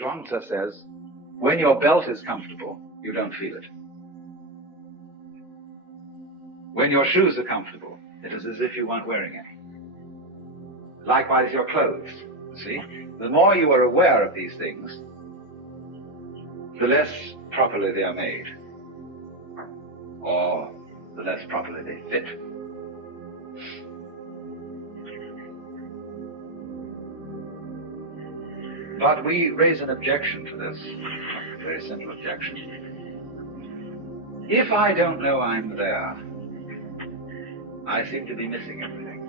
Zhuangzi says, when your belt is comfortable, you don't feel it. When your shoes are comfortable, it is as if you weren't wearing any. Likewise, your clothes, you see. The more you are aware of these things, the less properly they are made, or the less properly they fit. But we raise an objection to this, a very simple objection. If I don't know I'm there, I seem to be missing everything.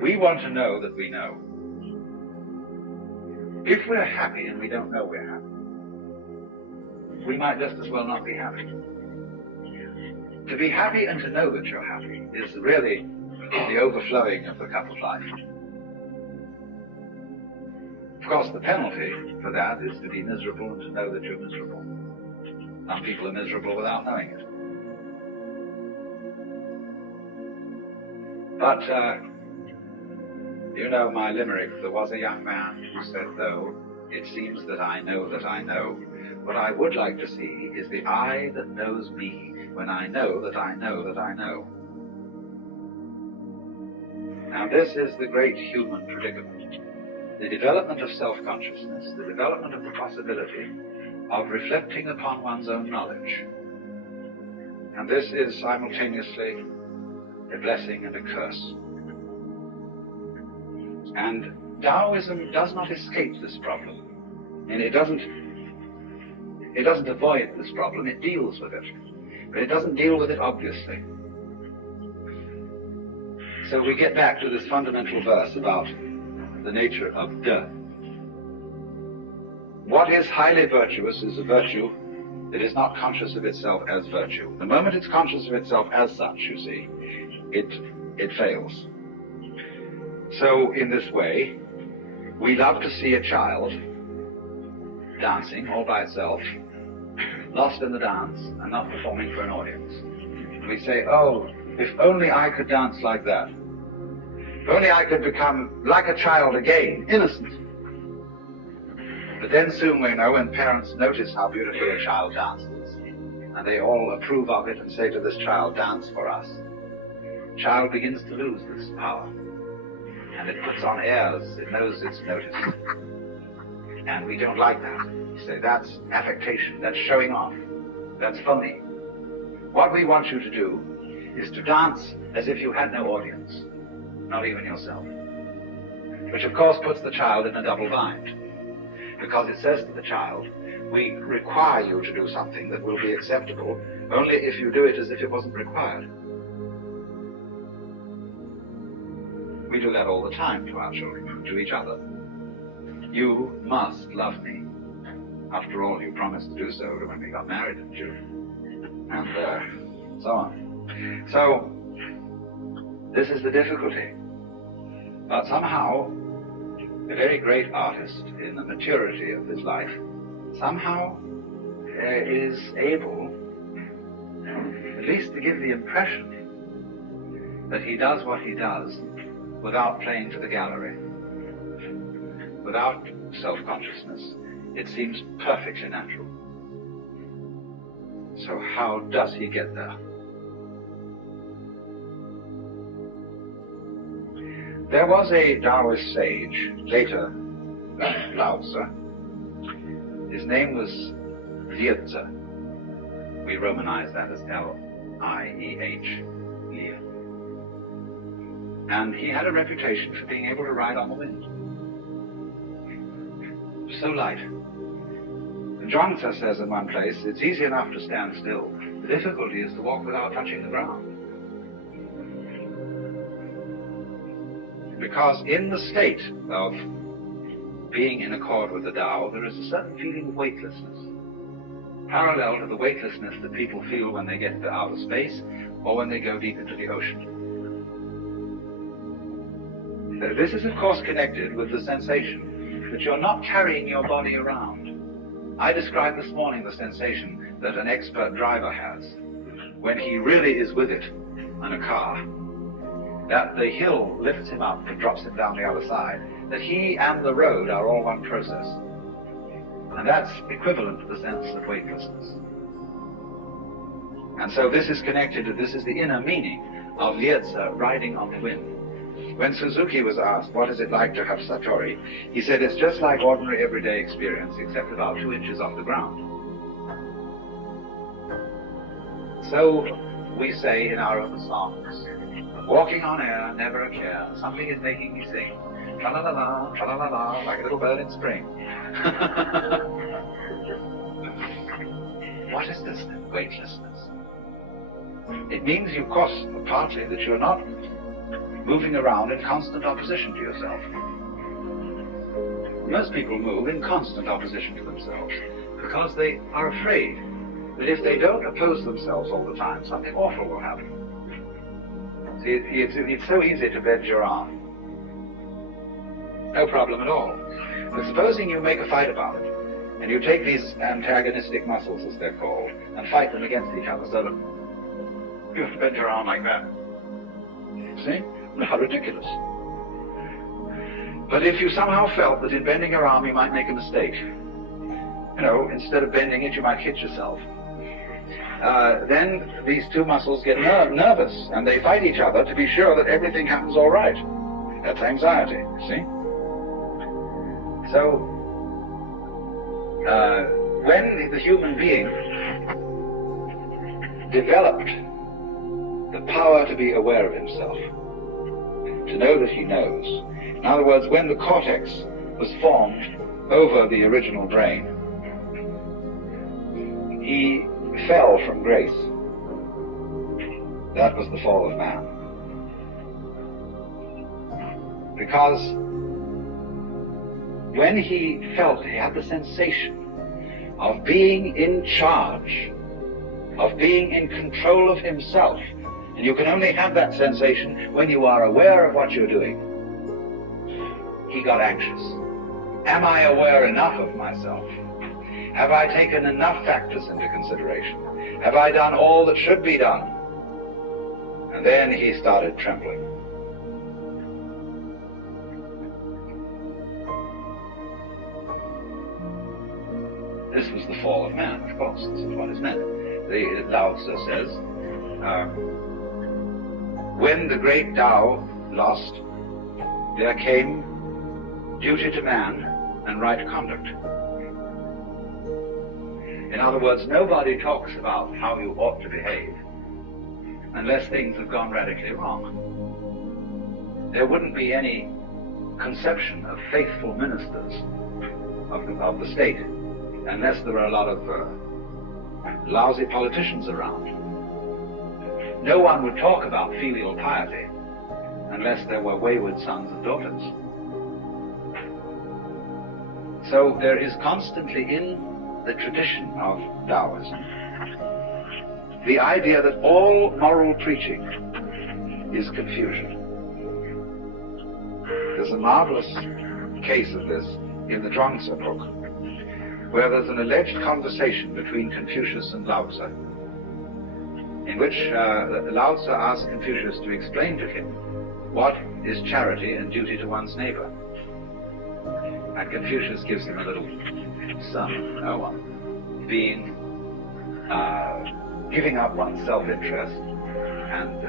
We want to know that we know. If we're happy and we don't know we're happy, we might just as well not be happy. To be happy and to know that you're happy is really the overflowing of the cup of life. Of course, the penalty for that is to be miserable and to know that you're miserable. Some people are miserable without knowing it. But, you know my limerick, there was a young man who said, though it seems that I know, what I would like to see is the I that knows me when I know that I know that I know. Now this is the great human predicament. The development of self-consciousness, the development of the possibility of reflecting upon one's own knowledge. And this is simultaneously a blessing and a curse. And Taoism does not escape this problem. And it doesn't avoid this problem, it deals with it. But it doesn't deal with it obviously. So we get back to this fundamental verse about the nature of THRU. What is highly virtuous is a virtue that is not conscious of itself as virtue. The moment it's conscious of itself as such, you see, it fails. So in this way, we love to see a child dancing all by itself, lost in the dance and not performing for an audience. And we say, oh, if only I could dance like that. If only I could become like a child again, innocent. But then soon we know when parents notice how beautifully a child dances, and they all approve of it and say to this child, dance for us, the child begins to lose this power. And it puts on airs, it knows it's noticed. And we don't like that. We say, that's affectation, that's showing off, that's phony. What we want you to do is to dance as if you had no audience. Not even yourself. Which of course puts the child in a double bind. Because it says to the child, we require you to do something that will be acceptable only if you do it as if it wasn't required. We do that all the time to our children, to each other. You must love me. After all, you promised to do so when we got married, didn't you? And so on. So, this is the difficulty. But somehow, a very great artist in the maturity of his life, somehow is able, at least to give the impression that he does what he does without playing to the gallery, without self-consciousness. It seems perfectly natural. So how does he get there? There was a Taoist sage, later Lao Tzu. His name was Lieh. We romanize that as L-I-E-H, Lieh. And he had a reputation for being able to ride on the wind. So light. And Zhuangzi says in one place, it's easy enough to stand still. The difficulty is to walk without touching the ground. Because in the state of being in accord with the Tao, there is a certain feeling of weightlessness, parallel to the weightlessness that people feel when they get into outer space or when they go deep into the ocean. This is, of course, connected with the sensation that you're not carrying your body around. I described this morning the sensation that an expert driver has when he really is with it in a car, that the hill lifts him up and drops him down the other side, that he and the road are all one process. And that's equivalent to the sense of weightlessness. And so this is connected to, this is the inner meaning of ZEN, riding on the wind. When Suzuki was asked, what is it like to have Satori? He said, it's just like ordinary everyday experience, except about 2 inches off the ground. So we say in our own songs, walking on air, never a care, something is making me sing, tra-la-la-la, like a little bird in spring. What is this then, weightlessness? It means, of course, partly that you're not moving around in constant opposition to yourself. Most people move in constant opposition to themselves because they are afraid that if they don't oppose themselves all the time, something awful will happen. See, it's so easy to bend your arm. No problem at all. But supposing you make a fight about it, and you take these antagonistic muscles, as they're called, and fight them against each other, so that you have to bend your arm like that. See? How ridiculous. But if you somehow felt that in bending your arm you might make a mistake, you know, instead of bending it you might hit yourself, then these two muscles get nervous and they fight each other to be sure that everything happens all right. That's anxiety, you see? So, when the human being developed the power to be aware of himself, to know that he knows. In other words, when the cortex was formed over the original brain, he fell from grace. That was the fall of man. Because when he felt, he had the sensation of being in charge, of being in control of himself. And you can only have that sensation when you are aware of what you're doing. He got anxious. Am I aware enough of myself? Have I taken enough factors into consideration? Have I done all that should be done? And then he started trembling. This was the fall of man, of course. This is what is meant. The Lao Tzu says, when the great Tao lost, there came duty to man and right conduct. In other words, nobody talks about how you ought to behave unless things have gone radically wrong. There wouldn't be any conception of faithful ministers of the state unless there were a lot of lousy politicians around. No one would talk about filial piety unless there were wayward sons and daughters. So there is constantly in the tradition of Taoism the idea that all moral preaching is confusion. There's a marvelous case of this in the Zhuangzi book, where there's an alleged conversation between Confucius and Lao Tzu, in which Lao Tzu asks Confucius to explain to him what is charity and duty to one's neighbor. And Confucius gives him a little sum, being giving up one's self-interest and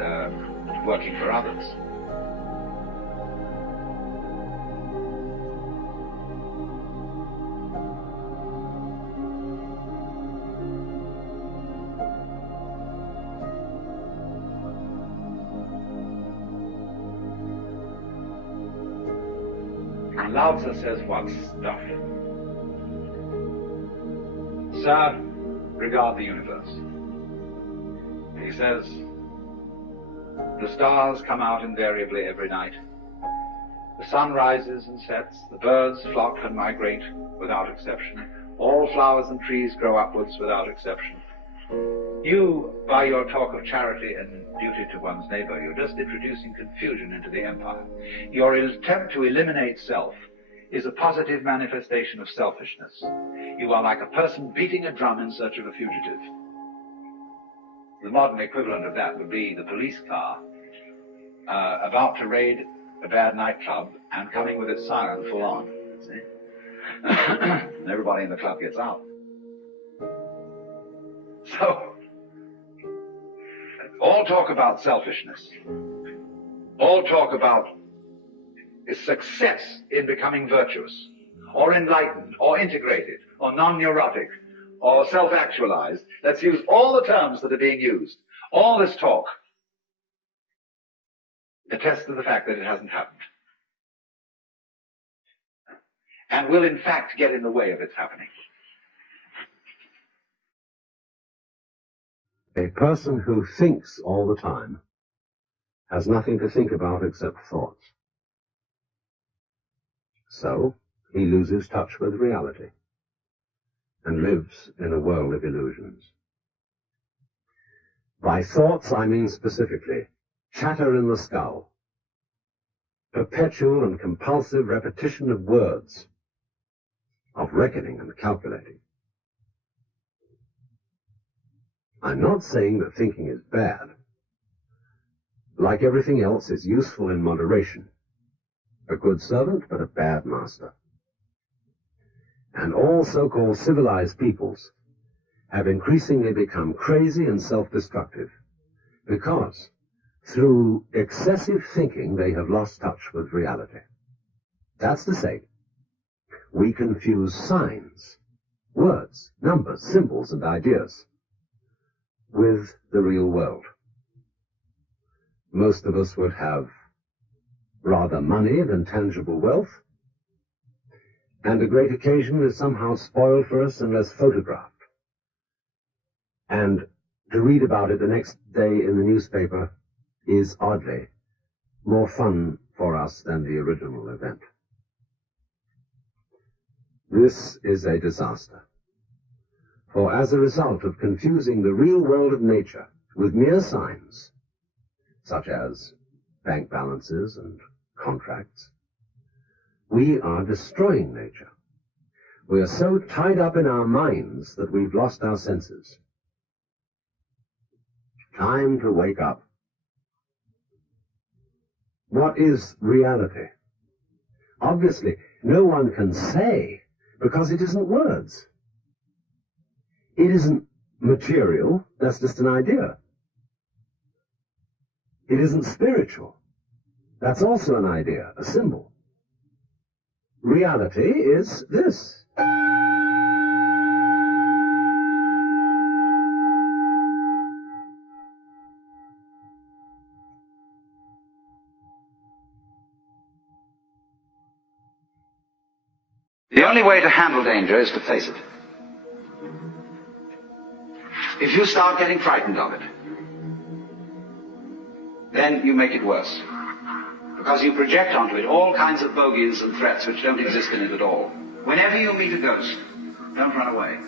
working for others. And Lao Tzu says, what stuff? Sir, regard the universe. He says, the stars come out invariably every night. The sun rises and sets, the birds flock and migrate without exception. All flowers and trees grow upwards without exception. You, by your talk of charity and duty to one's neighbor, you're just introducing confusion into the empire. Your attempt to eliminate self is a positive manifestation of selfishness. You are like a person beating a drum in search of a fugitive. The modern equivalent of that would be the police car about to raid a bad nightclub and coming with its siren full on, see? And everybody in the club gets out. So, all talk about selfishness, all talk about success in becoming virtuous, or enlightened, or integrated, or non-neurotic, or self-actualized. Let's use all the terms that are being used. All this talk attests to the fact that it hasn't happened, and will in fact get in the way of its happening. A person who thinks all the time has nothing to think about except thoughts. So he loses touch with reality and lives in a world of illusions. By thoughts, I mean specifically chatter in the skull, perpetual and compulsive repetition of words, of reckoning and calculating. I'm not saying that thinking is bad. Like everything else, it's useful in moderation. A good servant, but a bad master. And all so-called civilized peoples have increasingly become crazy and self-destructive because through excessive thinking they have lost touch with reality. That's to say, we confuse signs, words, numbers, symbols, and ideas with the real world. Most of us would have rather money than tangible wealth, and a great occasion is somehow spoiled for us unless photographed. And to read about it the next day in the newspaper is oddly more fun for us than the original event. This is a disaster. For as a result of confusing the real world of nature with mere signs, such as bank balances and contracts, we are destroying nature. We are so tied up in our minds that we've lost our senses. Time to wake up. What is reality? Obviously, no one can say, because it isn't words. It isn't material, that's just an idea. It isn't spiritual, that's also an idea, a symbol. Reality is this. The only way to handle danger is to face it. If you start getting frightened of it, then you make it worse. Because you project onto it all kinds of bogies and threats which don't exist in it at all. Whenever you meet a ghost, don't run away.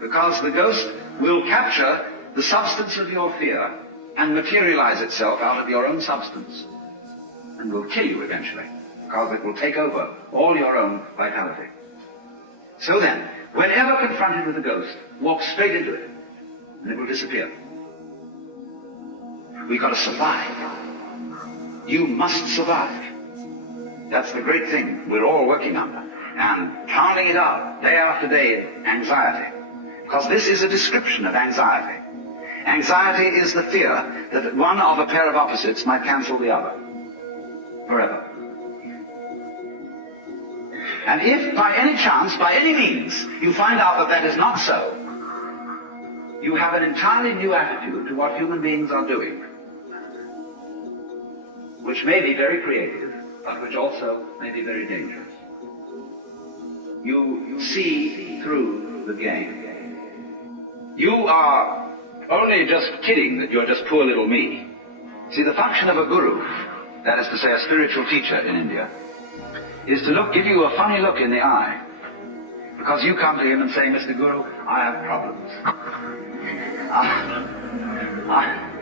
Because the ghost will capture the substance of your fear and materialize itself out of your own substance and will kill you eventually, because it will take over all your own vitality. So then, whenever confronted with a ghost, walk straight into it, and it will disappear. We've got to survive. You must survive. That's the great thing we're all working under. And pounding it out day after day, anxiety. Because this is a description of anxiety. Anxiety is the fear that one of a pair of opposites might cancel the other. Forever. And if by any chance, by any means, you find out that that is not so, you have an entirely new attitude to what human beings are doing, which may be very creative, but which also may be very dangerous. You see through the game. You are only just kidding that you're just poor little me. See, the function of a guru, that is to say a spiritual teacher in India, is to give you a funny look in the eye. Because you come to him and say, Mr. Guru, I have problems.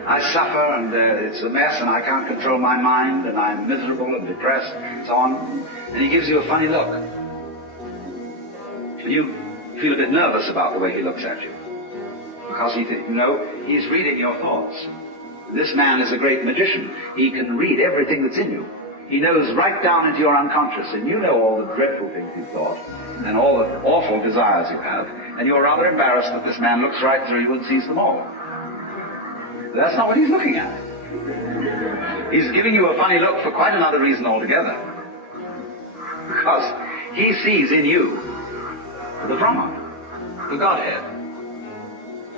I suffer and it's a mess and I can't control my mind and I'm miserable and depressed and so on. And he gives you a funny look. And you feel a bit nervous about the way he looks at you. Because he's reading your thoughts. This man is a great magician. He can read everything that's in you. He knows right down into your unconscious, and you know all the dreadful things you've thought, and all the awful desires you have, and you're rather embarrassed that this man looks right through you and sees them all. But that's not what he's looking at. He's giving you a funny look for quite another reason altogether. Because he sees in you the Brahman, the Godhead,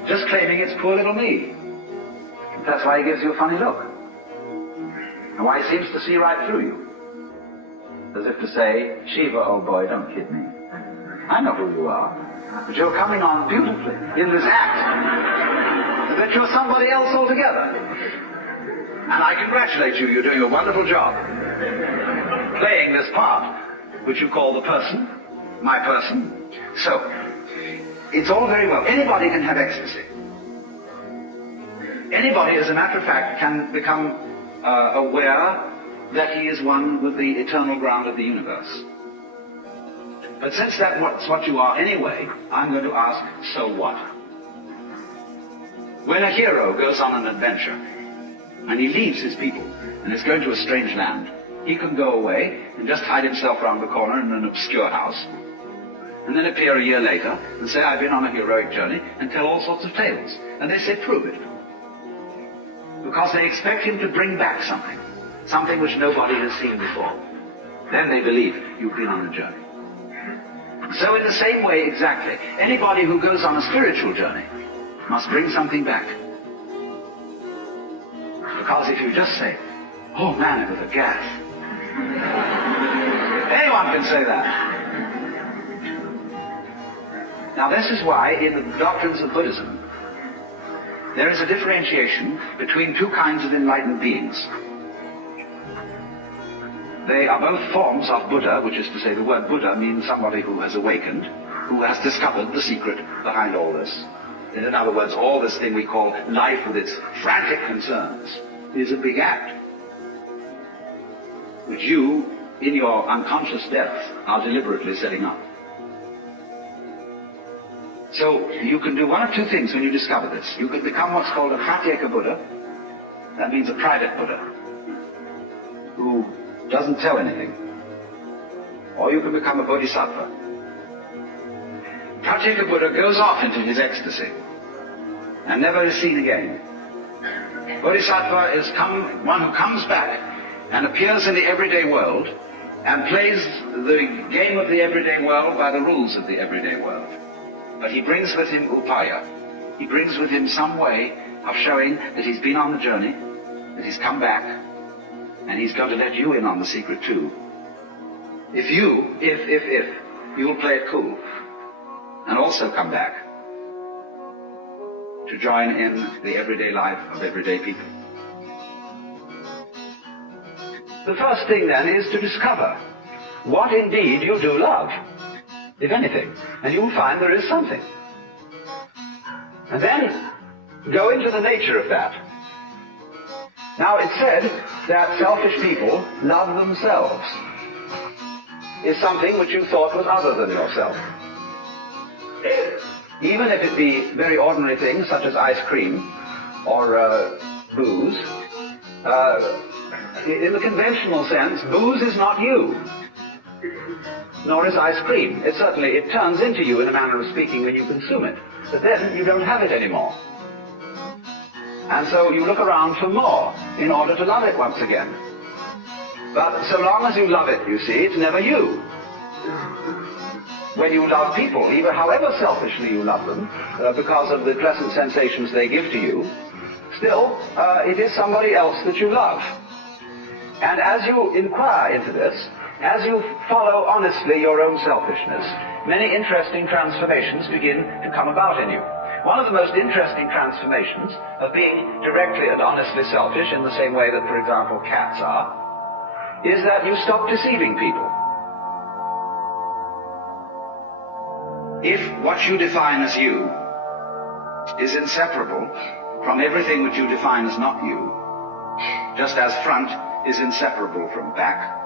just claiming it's poor little me. That's why he gives you a funny look. And why he seems to see right through you. As if to say, Shiva, old boy, don't kid me. I know who you are. But you're coming on beautifully in this act. That you're somebody else altogether. And I congratulate you, you're doing a wonderful job. Playing this part, which you call the person, my person. So, it's all very well. Anybody can have ecstasy. Anybody, as a matter of fact, can become aware that he is one with the eternal ground of the universe. But since that's what you are anyway, I'm going to ask, so what? When a hero goes on an adventure, and he leaves his people, and is going to a strange land, he can go away and just hide himself round the corner in an obscure house, and then appear a year later and say, I've been on a heroic journey, and tell all sorts of tales. And they say, prove it. Because they expect him to bring back something which nobody has seen before. Then they believe you've been on a journey. So in the same way, exactly, anybody who goes on a spiritual journey must bring something back. Because if you just say, oh man, it was a gas. Anyone can say that. Now this is why in the doctrines of Buddhism there is a differentiation between two kinds of enlightened beings. They are both forms of Buddha, which is to say the word Buddha means somebody who has awakened, who has discovered the secret behind all this. In other words, all this thing we call life with its frantic concerns is a big act, which you, in your unconscious depths, are deliberately setting up. So you can do one of two things when you discover this. You can become what's called a Pratyeka Buddha. That means a private Buddha, who doesn't tell anything. Or you can become a Bodhisattva. Pratyeka Buddha goes off into his ecstasy and never is seen again. Bodhisattva is one who comes back and appears in the everyday world and plays the game of the everyday world by the rules of the everyday world. But he brings with him upaya. He brings with him some way of showing that he's been on the journey, that he's come back, and he's going to let you in on the secret too. If you'll play it cool and also come back to join in the everyday life of everyday people. The first thing then is to discover what indeed you do love, if anything, and you'll find there is something. And then go into the nature of that. Now it's said that selfish people love themselves is something which you thought was other than yourself. Even if it be very ordinary things such as ice cream or booze, in the conventional sense, booze is not you, nor is ice cream. It turns into you in a manner of speaking when you consume it, but then you don't have it anymore. And so you look around for more in order to love it once again. But so long as you love it, you see, it's never you. When you love people, even however selfishly you love them, because of the pleasant sensations they give to you, still, it is somebody else that you love. And as you inquire into this, as you follow honestly your own selfishness, many interesting transformations begin to come about in you. One of the most interesting transformations of being directly and honestly selfish, in the same way that, for example, cats are, is that you stop deceiving people. If what you define as you is inseparable from everything which you define as not you, just as front is inseparable from back,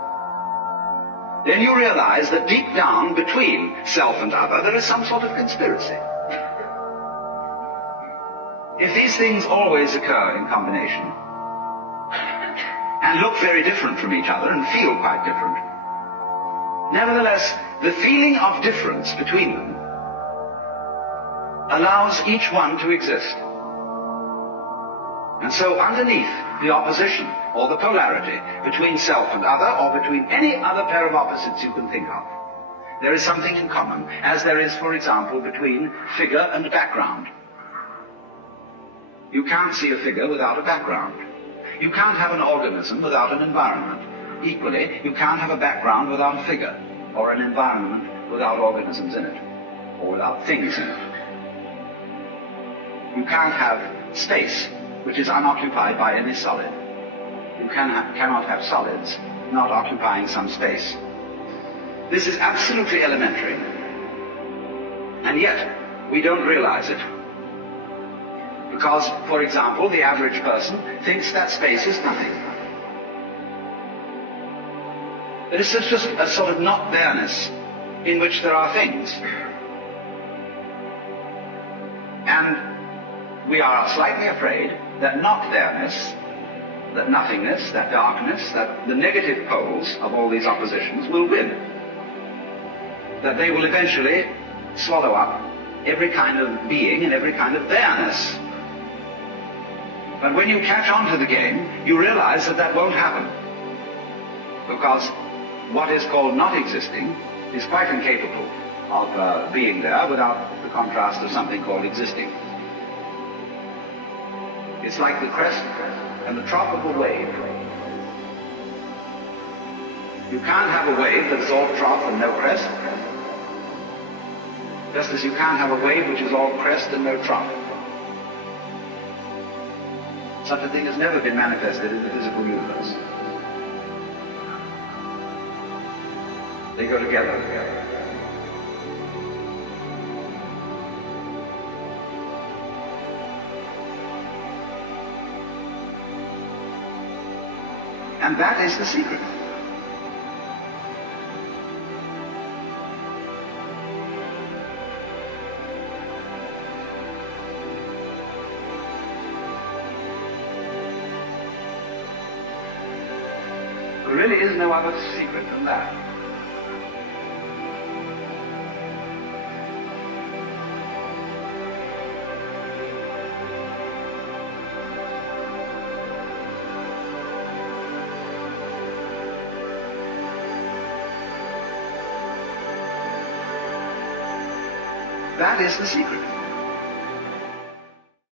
then you realize that deep down between self and other there is some sort of conspiracy. If these things always occur in combination, and look very different from each other and feel quite different. Nevertheless, the feeling of difference between them allows each one to exist. And so underneath the opposition or the polarity between self and other, or between any other pair of opposites you can think of, there is something in common, as there is, for example, between figure and background. You can't see a figure without a background. You can't have an organism without an environment. Equally, you can't have a background without a figure, or an environment without organisms in it, or without things in it. You can't have space, which is unoccupied by any solid. You cannot have solids not occupying some space. This is absolutely elementary, and yet we don't realize it. Because, for example, the average person thinks that space is nothing. There is just a sort of not there-ness in which there are things. And we are slightly afraid that not there-ness, that nothingness, that darkness, that the negative poles of all these oppositions will win. That they will eventually swallow up every kind of being and every kind of there-ness. But when you catch on to the game, you realize that that won't happen. Because what is called not existing is quite incapable of being there without the contrast of something called existing. It's like the crest and the trough of a wave. You can't have a wave that's all trough and no crest, just as you can't have a wave which is all crest and no trough. Such a thing has never been manifested in the physical universe. They go together. And that is the secret. There really is no other secret than that. That is the secret.